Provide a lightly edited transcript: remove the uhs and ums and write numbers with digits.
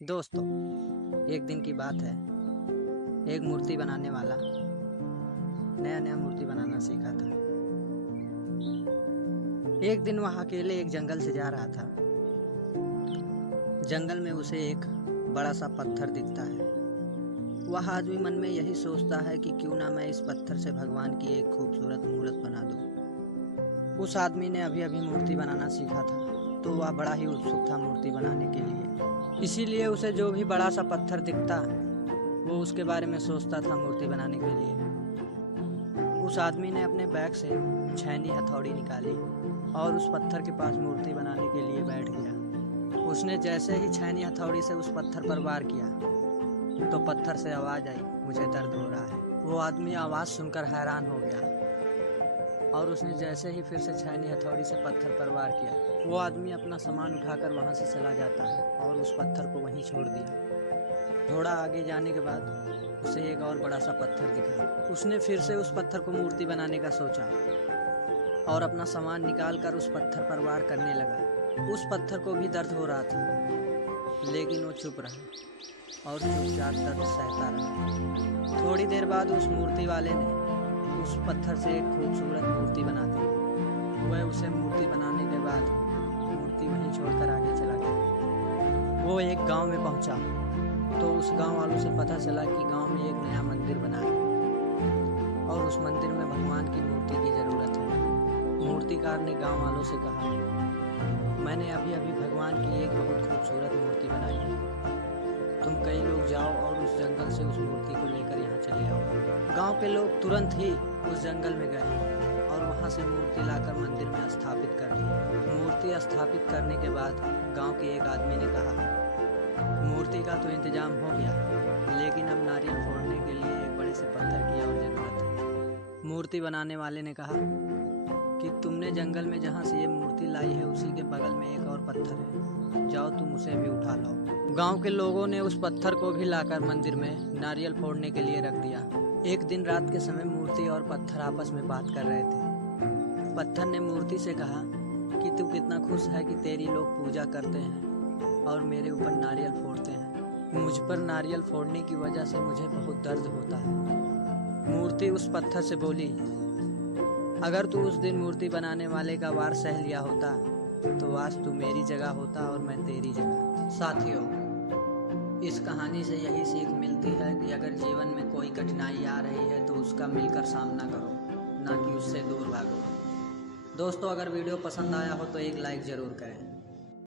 दोस्तों, एक दिन की बात है। एक मूर्ति बनाने वाला नया नया मूर्ति बनाना सीखा था। एक दिन वह अकेले एक जंगल से जा रहा था। जंगल में उसे एक बड़ा सा पत्थर दिखता है। वह आदमी मन में यही सोचता है कि क्यों ना मैं इस पत्थर से भगवान की एक खूबसूरत मूर्त बना दूं। उस आदमी ने अभी अभी मूर्ति बनाना सीखा था, तो वह बड़ा ही उत्सुक था मूर्ति बनाने के लिए। इसीलिए उसे जो भी बड़ा सा पत्थर दिखता वो उसके बारे में सोचता था मूर्ति बनाने के लिए। उस आदमी ने अपने बैग से छैनी हथौड़ी निकाली और उस पत्थर के पास मूर्ति बनाने के लिए बैठ गया। उसने जैसे ही छैनी हथौड़ी से उस पत्थर पर वार किया तो पत्थर से आवाज़ आई, मुझे दर्द हो रहा है। वो आदमी आवाज़ सुनकर हैरान हो गया और उसने जैसे ही फिर से छैनी हथौड़ी से पत्थर पर वार किया, वो आदमी अपना सामान उठाकर वहाँ से चला जाता है और उस पत्थर को वहीं छोड़ दिया। थोड़ा आगे जाने के बाद उसे एक और बड़ा सा पत्थर दिखा। उसने फिर से उस पत्थर को मूर्ति बनाने का सोचा और अपना सामान निकाल कर उस पत्थर पर वार करने लगा। उस पत्थर को भी दर्द हो रहा था, लेकिन वो चुप रहा और चुपचाप दर्द सहता रहा। थोड़ी देर बाद उस मूर्ति वाले ने उस पत्थर से एक खूबसूरत मूर्ति बना दी। वह उसे मूर्ति बनाने के बाद मूर्ति वहीं छोड़कर आगे चला गया। वो एक गांव में पहुंचा तो उस गांव वालों से पता चला कि गांव में एक नया मंदिर बना है और उस मंदिर में भगवान की मूर्ति की ज़रूरत है। मूर्तिकार ने गांव वालों से कहा, मैंने अभी अभी भगवान की एक बहुत खूबसूरत मूर्ति बनाई है। तुम कई लोग जाओ और उस जंगल से उस मूर्ति को लेकर यहाँ चले आओ। गांव के लोग तुरंत ही उस जंगल में गए और वहाँ से मूर्ति लाकर मंदिर में स्थापित कर दी। मूर्ति स्थापित करने के बाद गांव के एक आदमी ने कहा, मूर्ति का तो इंतजाम हो गया, लेकिन अब नारियल फोड़ने के लिए एक बड़े से पत्थर की और ज़रूरत है। मूर्ति बनाने वाले ने कहा कि तुमने जंगल में जहाँ से ये मूर्ति लाई है उसी के बगल में एक और पत्थर है, जाओ तुम उसे भी उठा लाओ। गांव के लोगों ने उस पत्थर को भी लाकर मंदिर में नारियल फोड़ने के लिए रख दिया। एक दिन रात के समय मूर्ति और पत्थर आपस में बात कर रहे थे। पत्थर ने मूर्ति से कहा कि तू कितना खुश है कि तेरी लोग पूजा करते हैं और मेरे ऊपर नारियल फोड़ते हैं। मुझ पर नारियल फोड़ने की वजह से मुझे बहुत दर्द होता है। मूर्ति उस पत्थर से बोली, अगर तू उस दिन मूर्ति बनाने वाले का वार सह लिया होता तो आज तू मेरी जगह होता और मैं तेरी जगह। साथियों, इस कहानी से यही सीख मिलती है कि अगर जीवन में कोई कठिनाई आ रही है तो उसका मिलकर सामना करो, ना कि उससे दूर भागो। दोस्तों, अगर वीडियो पसंद आया हो तो एक लाइक ज़रूर करें।